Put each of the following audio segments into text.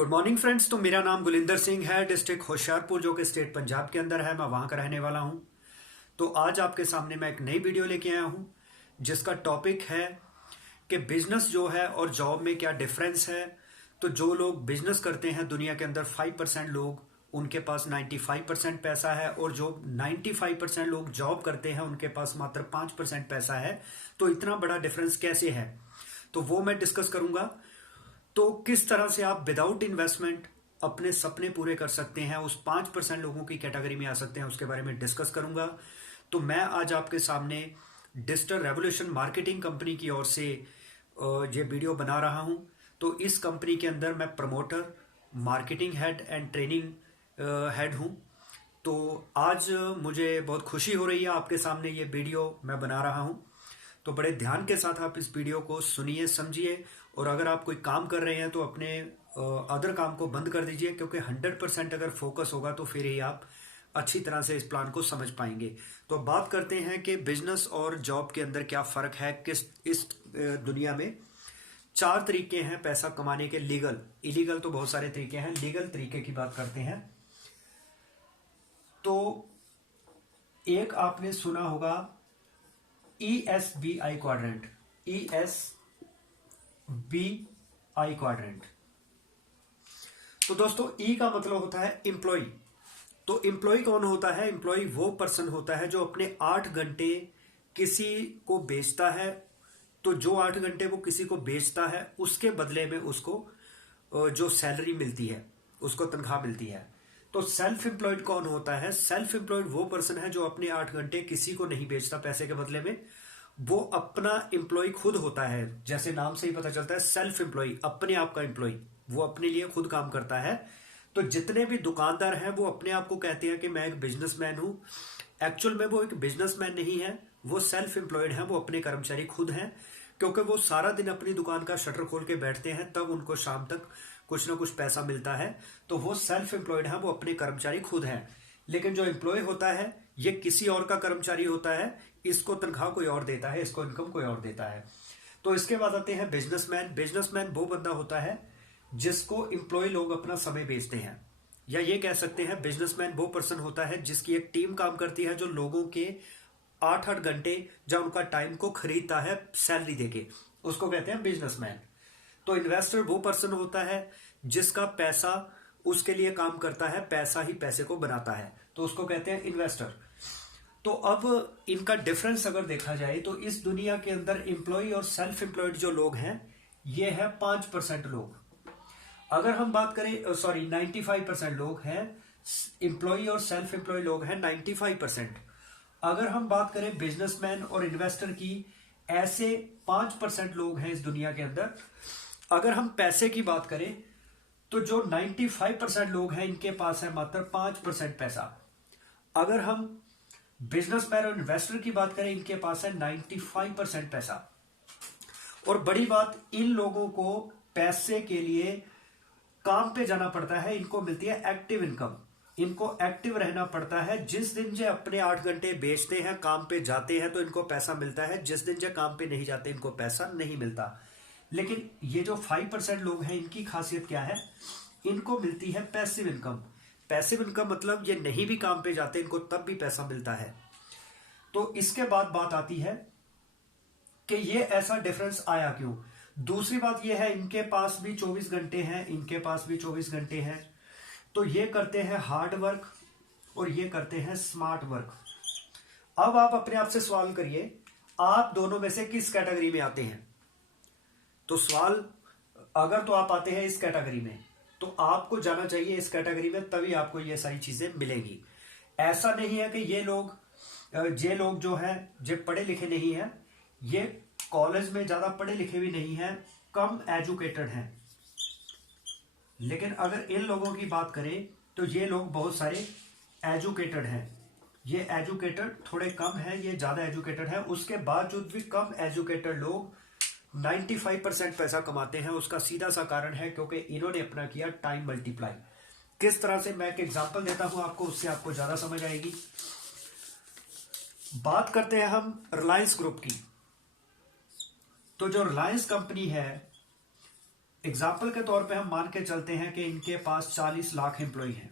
Good morning friends. तो मेरा नाम गुलिंदर सिंह है, डिस्ट्रिक्ट होशियारपुर जो कि स्टेट पंजाब के अंदर है। मैं वहाँ का रहने वाला हूँ। तो आज आपके सामने मैं एक नई वीडियो लेके आया हूँ जिसका टॉपिक है कि बिजनेस जो है और जॉब में क्या डिफरेंस है। तो जो लोग बिजनेस करते हैं दुनिया के अंदर 5% लोग, उनके पास 95% पैसा है, और जो 95% लोग जॉब करते हैं उनके पास मात्र 5% पैसा है। तो इतना बड़ा डिफरेंस कैसे है, तो वो मैं डिस्कस करूंगा। तो किस तरह से आप विदाउट इन्वेस्टमेंट अपने सपने पूरे कर सकते हैं, उस 5% लोगों की कैटेगरी में आ सकते हैं, उसके बारे में डिस्कस करूंगा। तो मैं आज आपके सामने डिजिटल रेवोल्यूशन मार्केटिंग कंपनी की ओर से ये वीडियो बना रहा हूं। तो इस कंपनी के अंदर मैं promoter, marketing head and training head हूं। तो आज मुझे बहुत खुशी हो रही है, आपके सामने ये वीडियो मैं बना रहा हूं। तो बड़े ध्यान के साथ आप इस वीडियो को सुनिए, समझिए, और अगर आप कोई काम कर रहे हैं तो अपने अदर काम को बंद कर दीजिए, क्योंकि 100% अगर फोकस होगा तो फिर ही आप अच्छी तरह से इस प्लान को समझ पाएंगे। तो अब बात करते हैं कि बिजनेस और जॉब के अंदर क्या फ़र्क है। किस इस दुनिया में 4 तरीके हैं पैसा कमाने के। लीगल, इलीगल तो बहुत सारे तरीके हैं, लीगल तरीके की बात करते हैं। तो एक आपने सुना होगा ESBI क्वाड्रेंट, ESBI क्वाड्रेंट। तो दोस्तों ई का मतलब होता है एम्प्लॉय। तो एम्प्लॉय कौन होता है? एम्प्लॉय वो पर्सन होता है जो अपने 8 घंटे किसी को बेचता है। तो जो 8 घंटे वो किसी को बेचता है उसके बदले में उसको जो सैलरी मिलती है, उसको तनख्वाह मिलती है। तो सेल्फ एम्प्लॉयड कौन होता है? सेल्फ एम्प्लॉयड वो पर्सन है जो अपने 8 घंटे किसी को नहीं बेचता पैसे के बदले में, वो अपना एम्प्लॉय खुद होता है। जैसे नाम से ही पता चलता है, सेल्फ एम्प्लॉय, अपने आप का एम्प्लॉय, वो अपने लिए खुद काम करता है। तो जितने भी दुकानदार हैं वो अपने आप को कहते हैं कि मैं एक बिजनेसमैन हूं। एक्चुअल में वो एक बिजनेसमैन नहीं है, वो सेल्फ एम्प्लॉयड है, वो अपने कर्मचारी खुद हैं। क्योंकि वो सारा दिन अपनी दुकान का शटर खोल के बैठते हैं, तब उनको शाम तक कुछ ना कुछ पैसा मिलता है। तो वो सेल्फ एम्प्लॉयड है, वो अपने कर्मचारी खुद हैं। लेकिन जो एम्प्लॉय होता है ये किसी और का कर्मचारी होता है, इसको तनख्वाह कोई और देता है, इसको इनकम कोई और देता है। तो इसके बाद आते हैं बिजनेसमैन। बिजनेसमैन वो बंदा होता है जिसको एम्प्लॉय लोग अपना समय बेचते हैं, या ये कह सकते हैं बिजनेसमैन वो पर्सन होता है जिसकी एक टीम काम करती है, जो लोगों के 8-8 घंटे जब उनका टाइम को खरीदता है सैलरी देके, उसको कहते हैं बिजनेसमैन। तो इन्वेस्टर वो पर्सन होता है जिसका पैसा उसके लिए काम करता है, पैसा ही पैसे को बनाता है, तो उसको कहते हैं इन्वेस्टर। तो अब इनका डिफरेंस अगर देखा जाए तो इस दुनिया के अंदर एम्प्लॉय और सेल्फ एम्प्लॉयड जो लोग हैं ये है 5% लोग। अगर हम बात करें, सॉरी, 95% लोग हैं एम्प्लॉय और सेल्फ एम्प्लॉय लोग हैं 95%। अगर हम बात करें बिजनेसमैन और इन्वेस्टर की, ऐसे 5% लोग हैं इस दुनिया के अंदर। अगर हम पैसे की बात करें तो जो 95% लोग हैं इनके पास है मात्र 5% पैसा। अगर हम बिजनेसमैन और इन्वेस्टर की बात करें, इनके पास है 95% पैसा। और बड़ी बात, इन लोगों को पैसे के लिए काम पे जाना पड़ता है, इनको मिलती है एक्टिव इनकम। इनको एक्टिव रहना पड़ता है। जिस दिन जो अपने 8 घंटे बेचते हैं, काम पे जाते हैं, तो इनको पैसा मिलता है। जिस दिन जो काम पे नहीं जाते इनको पैसा नहीं मिलता। लेकिन ये जो 5% लोग हैं इनकी खासियत क्या है? इनको मिलती है पैसिव इनकम। पैसिव इनकम मतलब ये नहीं भी काम पे जाते, इनको तब भी पैसा मिलता है। तो इसके बाद बात आती है कि ये ऐसा डिफरेंस आया क्यों। दूसरी बात ये है, इनके पास भी 24 घंटे हैं, इनके पास भी 24 घंटे हैं। तो ये करते हैं हार्ड वर्क और ये करते हैं स्मार्ट वर्क। अब आप अपने आप से सवाल करिए, आप दोनों में से किस कैटेगरी में आते हैं? तो सवाल, अगर तो आप आते हैं इस कैटेगरी में तो आपको जाना चाहिए इस कैटेगरी में, तभी आपको ये सारी चीजें मिलेंगी। ऐसा नहीं है कि ये लोग जो हैं ये पढ़े लिखे नहीं हैं, ये कॉलेज में ज्यादा पढ़े लिखे भी नहीं हैं, कम एजुकेटेड हैं। लेकिन अगर इन लोगों की बात करें तो ये लोग बहुत सारे एजुकेटेड हैं। ये एजुकेटेड थोड़े कम हैं, ये ज्यादा एजुकेटेड हैं। उसके बावजूद भी कम एजुकेटेड लोग 95% पैसा कमाते हैं। उसका सीधा सा कारण है क्योंकि इन्होंने अपना किया टाइम मल्टीप्लाई। किस तरह से, मैं एक एग्जांपल देता हूं आपको, उससे आपको ज्यादा समझ आएगी। बात करते हैं हम रिलायंस ग्रुप की। तो जो रिलायंस कंपनी है एग्जाम्पल के तौर पे हम मान के चलते हैं कि इनके पास 40 लाख एम्प्लॉय हैं,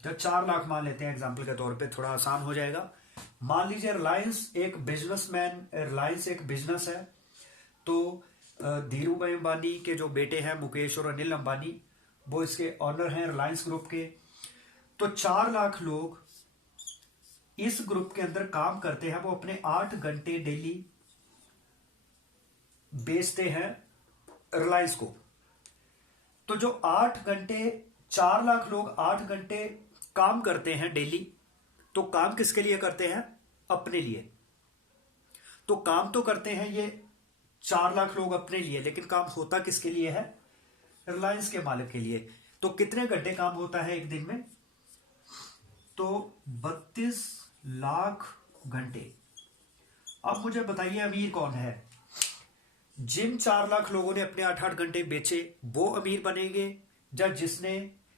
जब 4 लाख मान लेते हैं एग्जाम्पल के तौर पे, थोड़ा आसान हो जाएगा। मान लीजिए रिलायंस एक बिजनेसमैन, रिलायंस एक बिजनेस है, तो धीरू भाई अंबानी के जो बेटे हैं मुकेश और अनिल अंबानी, वो इसके ऑनर हैं रिलायंस ग्रुप के। तो 4 लाख लोग इस ग्रुप के अंदर काम करते हैं, वो अपने 8 घंटे डेली बेचते हैं रिलायंस को। तो जो 8 घंटे, 4 लाख लोग 8 घंटे काम करते हैं डेली, तो काम किसके लिए करते हैं? अपने लिए। तो काम तो करते हैं ये 4 लाख लोग अपने लिए, लेकिन काम होता किसके लिए है? रिलायंस के मालिक के लिए। तो कितने घंटे काम होता है एक दिन में? तो 32 लाख घंटे। अब मुझे बताइए अमीर कौन है? जिन 4 लाख लोगों ने अपने 8-8 घंटे बेचे वो अमीर बनेंगे, या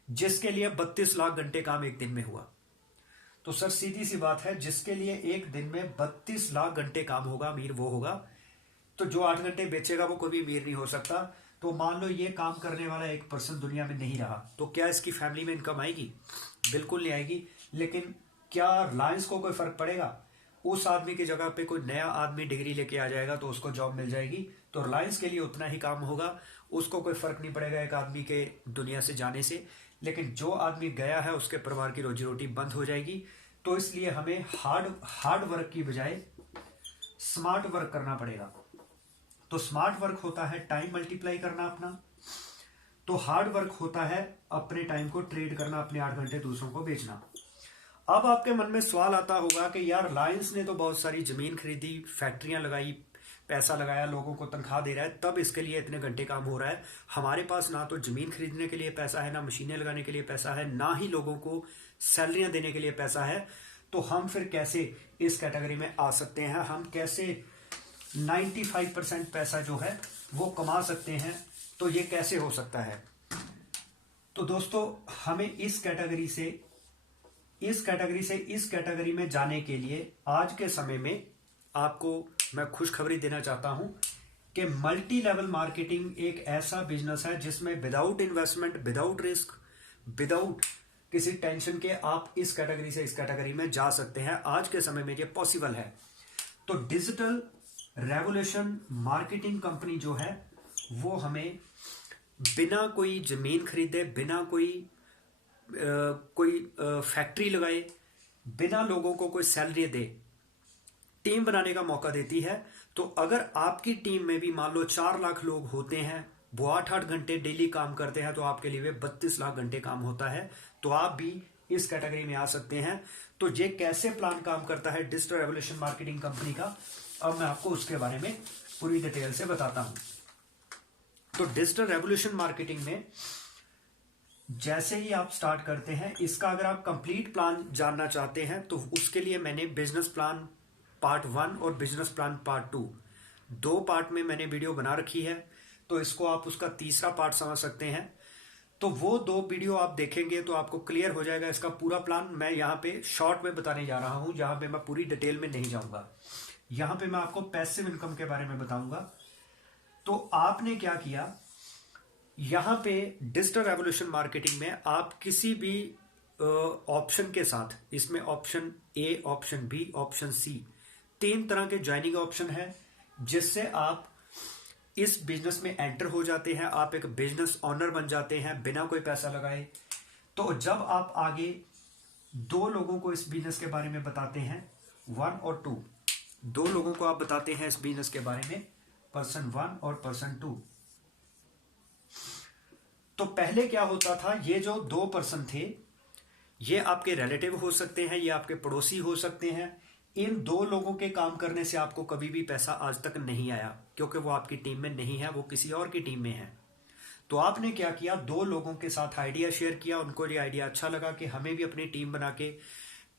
जिसके लिए 32 लाख घंटे काम एक दिन में हुआ? तो सर सीधी सी बात है, जिसके लिए एक दिन में 32 लाख घंटे काम होगा अमीर वो होगा। तो जो 8 घंटे बेचेगा वो कभी अमीर नहीं हो सकता। तो मान लो ये काम करने वाला एक पर्सन दुनिया में नहीं रहा, तो क्या इसकी फैमिली में इनकम आएगी? बिल्कुल नहीं आएगी। लेकिन क्या रिलायंस को कोई फर्क पड़ेगा? उस आदमी की जगह पे कोई नया आदमी डिग्री लेके आ जाएगा तो उसको जॉब मिल जाएगी, तो रिलायंस के लिए उतना ही काम होगा, उसको कोई फर्क नहीं पड़ेगा एक आदमी के दुनिया से जाने से। लेकिन जो आदमी गया है उसके परिवार की रोजी रोटी बंद हो जाएगी। तो इसलिए हमें हार्ड वर्क की बजाय स्मार्ट वर्क करना पड़ेगा। तो स्मार्ट वर्क होता है टाइम मल्टीप्लाई करना अपना, तो हार्ड वर्क होता है अपने टाइम को ट्रेड करना, अपने 8 घंटे दूसरों को बेचना। अब आपके मन में सवाल आता होगा कि यार रिलायंस ने तो बहुत सारी जमीन खरीदी, फैक्ट्रियां लगाई, पैसा लगाया, लोगों को तनख्वाह दे रहा है, तब इसके लिए इतने घंटे काम हो रहा है। हमारे पास ना तो जमीन खरीदने के लिए पैसा है, ना मशीनें लगाने के लिए पैसा है, ना ही लोगों को सैलरियां देने के लिए पैसा है। तो हम फिर कैसे इस कैटेगरी में आ सकते हैं? हम कैसे 95% पैसा जो है वो कमा सकते हैं? तो ये कैसे हो सकता है? तो दोस्तों हमें इस कैटेगरी से इस कैटेगरी में जाने के लिए आज के समय में आपको मैं खुशखबरी देना चाहता हूं कि मल्टी लेवल मार्केटिंग एक ऐसा बिजनेस है जिसमें without investment, without risk, without किसी टेंशन के आप इस कैटेगरी से इस कैटेगरी में जा सकते हैं। आज के समय में ये पॉसिबल है। तो डिजिटल रेवोल्यूशन मार्केटिंग कंपनी जो है वो हमें बिना कोई जमीन खरीदे, बिना कोई फैक्ट्री लगाए, बिना लोगों को कोई सैलरी दे, टीम बनाने का मौका देती है। तो अगर आपकी टीम में भी मान लो 4 लाख लोग होते हैं, वो 8-8 घंटे डेली काम करते हैं, तो आपके लिए 32 लाख घंटे काम होता है। तो आप भी इस कैटेगरी में आ सकते हैं। तो ये कैसे प्लान काम करता है डिजिटल रेवोल्यूशन मार्केटिंग कंपनी का, अब मैं आपको उसके बारे में पूरी डिटेल से बताता हूं। तो डिजिटल रेवोल्यूशन मार्केटिंग में जैसे ही आप स्टार्ट करते हैं, इसका अगर आप कंप्लीट प्लान जानना चाहते हैं तो उसके लिए मैंने बिजनेस प्लान पार्ट 1 और बिजनेस प्लान पार्ट 2 दो पार्ट में मैंने वीडियो बना रखी है। तो इसको आप उसका तीसरा पार्ट समझ सकते हैं। तो वो 2 वीडियो आप देखेंगे तो आपको क्लियर हो जाएगा इसका पूरा प्लान। मैं यहाँ पे शॉर्ट में बताने जा रहा हूँ, जहां पे मैं पूरी डिटेल में नहीं जाऊंगा। यहाँ पे मैं आपको पैसिव इनकम के बारे में बताऊंगा। तो आपने क्या किया, यहां पे डिजिटल रेवोल्यूशन मार्केटिंग में आप किसी भी ऑप्शन के साथ, इसमें option A, option B, option C, 3 तरह के ज्वाइनिंग ऑप्शन है, जिससे आप इस बिजनेस में एंटर हो जाते हैं। आप एक बिजनेस ओनर बन जाते हैं बिना कोई पैसा लगाए। तो जब आप आगे 2 लोगों को इस बिजनेस के बारे में बताते हैं, 1 और 2, 2 लोगों को आप बताते हैं इस बिजनेस के बारे में, पर्सन 1 और पर्सन 2। तो पहले क्या होता था, ये जो 2 पर्सन थे, ये आपके रिलेटिव हो सकते हैं, ये आपके पड़ोसी हो सकते हैं। इन 2 लोगों के काम करने से आपको कभी भी पैसा आज तक नहीं आया, क्योंकि वो आपकी टीम में नहीं है, वो किसी और की टीम में है। तो आपने क्या किया, 2 लोगों के साथ आइडिया शेयर किया, उनको ये आइडिया अच्छा लगा कि हमें भी अपनी टीम बना के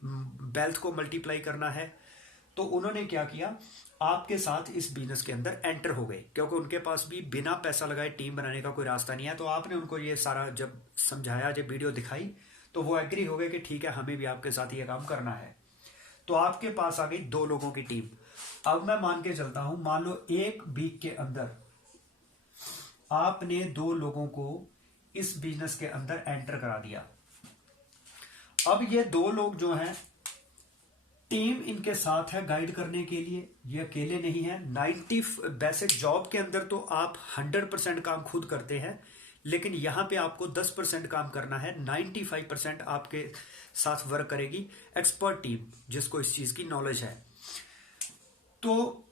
वेल्थ को मल्टीप्लाई करना है। तो उन्होंने क्या किया, आपके साथ इस बिजनेस के अंदर एंटर हो गए, क्योंकि उनके पास भी बिना पैसा लगाए टीम बनाने का कोई रास्ता नहीं है। तो आपने उनको ये सारा जब समझाया, जब वीडियो दिखाई, तो वो एग्री हो गए कि ठीक है, हमें भी आपके साथ ये काम करना है। तो आपके पास आ गई 2 लोगों की टीम। अब मैं मान के चलता हूं, मान लो 1 वीक के अंदर आपने 2 लोगों को इस बिजनेस के अंदर एंटर करा दिया। अब ये 2 लोग जो हैं, टीम इनके साथ है गाइड करने के लिए, ये अकेले नहीं है। 90 वैसे जॉब के अंदर तो आप 100% काम खुद करते हैं, लेकिन यहां पे आपको 10% काम करना है। 95% आपके साथ वर्क करेगी एक्सपर्ट टीम, जिसको इस चीज की नॉलेज है। तो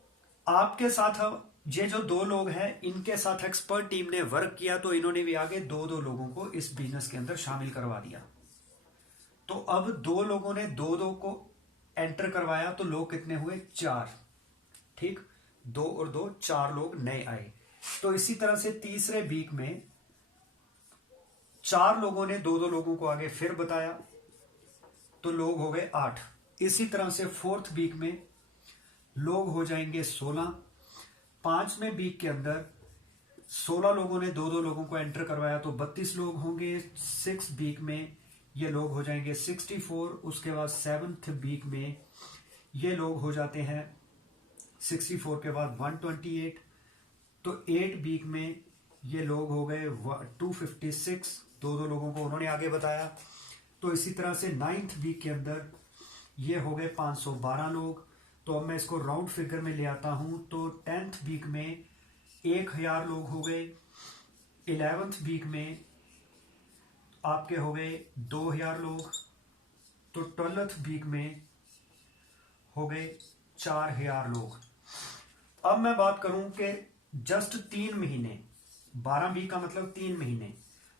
आपके साथ ये जो 2 लोग हैं, इनके साथ एक्सपर्ट टीम ने वर्क किया, तो इन्होंने भी आगे 2-2 लोगों को इस बिजनेस के अंदर शामिल करवा दिया। तो अब 2 लोगों ने 2-2 को एंटर करवाया, तो लोग कितने हुए? 4। ठीक, 2 और 2 4 लोग नए आए। तो इसी तरह से तीसरे वीक में 4 लोगों ने 2-2 लोगों को आगे फिर बताया, तो लोग हो गए 8। इसी तरह से 4th वीक में लोग हो जाएंगे 16। 5वें वीक के अंदर 16 लोगों ने 2-2 लोगों को एंटर करवाया, तो 32 लोग होंगे। 6th वीक में ये लोग हो जाएंगे 64। उसके बाद 7th वीक में ये लोग हो जाते हैं 64 के बाद 128। तो 8 वीक में ये लोग हो गए 256। 2-2 लोगों को उन्होंने आगे बताया। तो इसी तरह से 9th वीक के अंदर ये हो गए 512 लोग। तो अब मैं इसको राउंड फिगर में ले आता हूं, तो 10th वीक में 1000 लोग हो गए। 11th वीक में आपके हो गए 2000 लोग। तो 12th वीक में हो गए 4000 लोग। अब मैं बात करूं कि जस्ट 3 महीने, 12 वीक का मतलब 3 महीने,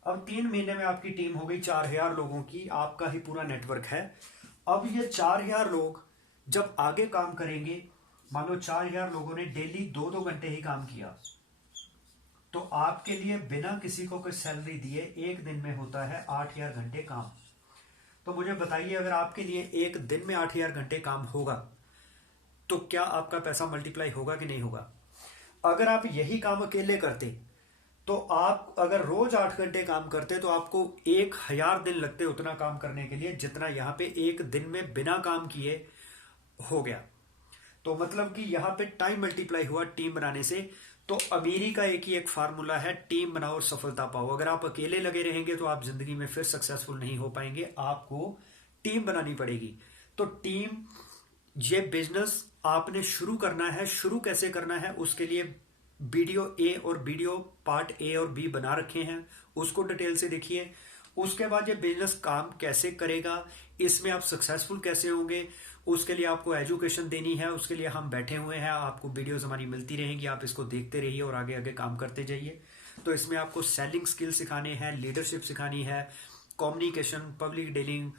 अब 3 महीने में आपकी टीम हो गई 4000 लोगों की, आपका ही पूरा नेटवर्क है। अब ये 4000 लोग जब आगे काम करेंगे, मान लो 4000 लोगों ने डेली 2-2 घंटे ही काम किया, तो आपके लिए बिना किसी को कोई सैलरी दिए एक दिन में होता है 8000 घंटे काम। तो मुझे बताइए, अगर आपके लिए एक दिन में 8000 घंटे काम होगा, तो क्या आपका पैसा मल्टीप्लाई होगा कि नहीं होगा? अगर आप यही काम अकेले करते, तो आप अगर रोज 8 घंटे काम करते, तो आपको 1000 दिन लगते उतना काम करने के लिए, जितना यहां पे एक दिन में बिना काम किए हो गया। तो मतलब कि यहां पे टाइम मल्टीप्लाई हुआ टीम बनाने से। तो अमीरी का एक ही एक फार्मूला है, टीम बनाओ और सफलता पाओ। अगर आप अकेले लगे रहेंगे तो आप जिंदगी में फिर सक्सेसफुल नहीं हो पाएंगे, आपको टीम बनानी पड़ेगी। तो टीम, ये बिजनेस आपने शुरू करना है। शुरू कैसे करना है, उसके लिए वीडियो ए और वीडियो पार्ट ए और बी बना रखे हैं, उसको डिटेल से देखिए। उसके बाद ये बिजनेस काम कैसे करेगा, इसमें आप सक्सेसफुल कैसे होंगे, उसके लिए आपको एजुकेशन देनी है। उसके लिए हम बैठे हुए हैं, आपको वीडियोस हमारी मिलती रहेंगी, आप इसको देखते रहिए और आगे आगे काम करते जाइए। तो इसमें आपको सेलिंग स्किल सिखाने हैं, लीडरशिप सिखानी है, communication, public dealing,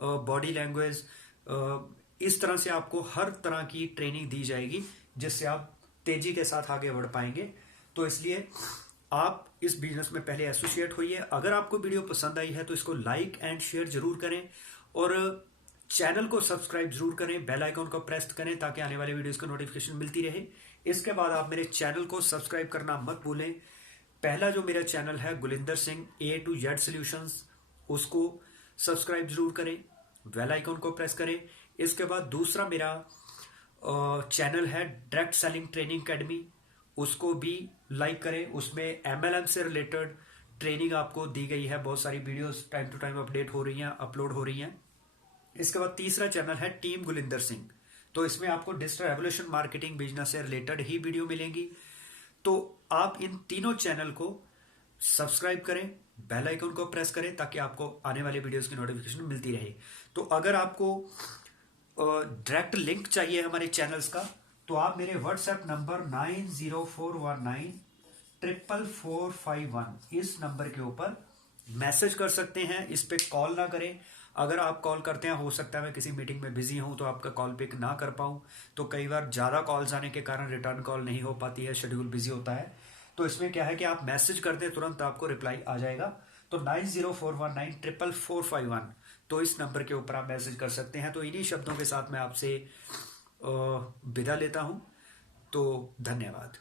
body language, इस तरह से आपको हर तरह की ट्रेनिंग दी जाएगी, जिससे आप तेजी के साथ आगे बढ़ पाएंगे। तो इसलिए आप इस बिजनेस में पहले एसोसिएट होइए। अगर आपको वीडियो पसंद आई है तो इसको लाइक एंड शेयर जरूर करें, और चैनल को सब्सक्राइब जरूर करें, बेल आइकॉन को प्रेस करें, ताकि आने वाले वीडियोस की नोटिफिकेशन मिलती रहे। इसके बाद आप मेरे चैनल को सब्सक्राइब करना मत भूलें। पहला जो मेरा चैनल है Gulinder Singh A to Z solutions, उसको सब्सक्राइब जरूर करें, बेल आइकॉन को प्रेस करें। इसके बाद दूसरा मेरा चैनल है डायरेक्ट सेलिंग ट्रेनिंग अकेडमी, उसको भी लाइक करें। उसमें MLM से रिलेटेड ट्रेनिंग आपको दी गई है, बहुत सारी videos time to time update हो रही हैं, अपलोड हो रही हैं। इसके बाद तीसरा चैनल है टीम गुलिंदर सिंह, तो इसमें आपको डिजिटल रेवोल्यूशन मार्केटिंग बिजनेस से रिलेटेड ही वीडियो मिलेंगी। तो आप इन तीनों चैनल को सब्सक्राइब करें, बेल आइकन को प्रेस करें, ताकि आपको आने वाले वीडियोस की नोटिफिकेशन मिलती रहे। तो अगर आपको डायरेक्ट लिंक चाहिए हमारे चैनल्स का, तो आप मेरे व्हाट्सएप नंबर 9041944451 इस नंबर के ऊपर मैसेज कर सकते हैं। इस पे कॉल ना करें। अगर आप कॉल करते हैं, हो सकता है मैं किसी मीटिंग में बिजी हूं, तो आपका कॉल पिक ना कर पाऊं। तो कई बार ज़्यादा कॉल्स आने के कारण रिटर्न कॉल नहीं हो पाती है, शेड्यूल बिजी होता है। तो इसमें क्या है कि आप मैसेज कर दें, तुरंत आपको रिप्लाई आ जाएगा। तो 9041944451, तो इस नंबर के ऊपर आप मैसेज कर सकते हैं। तो इन्हीं शब्दों के साथ मैं आपसे विदा लेता हूं। तो धन्यवाद।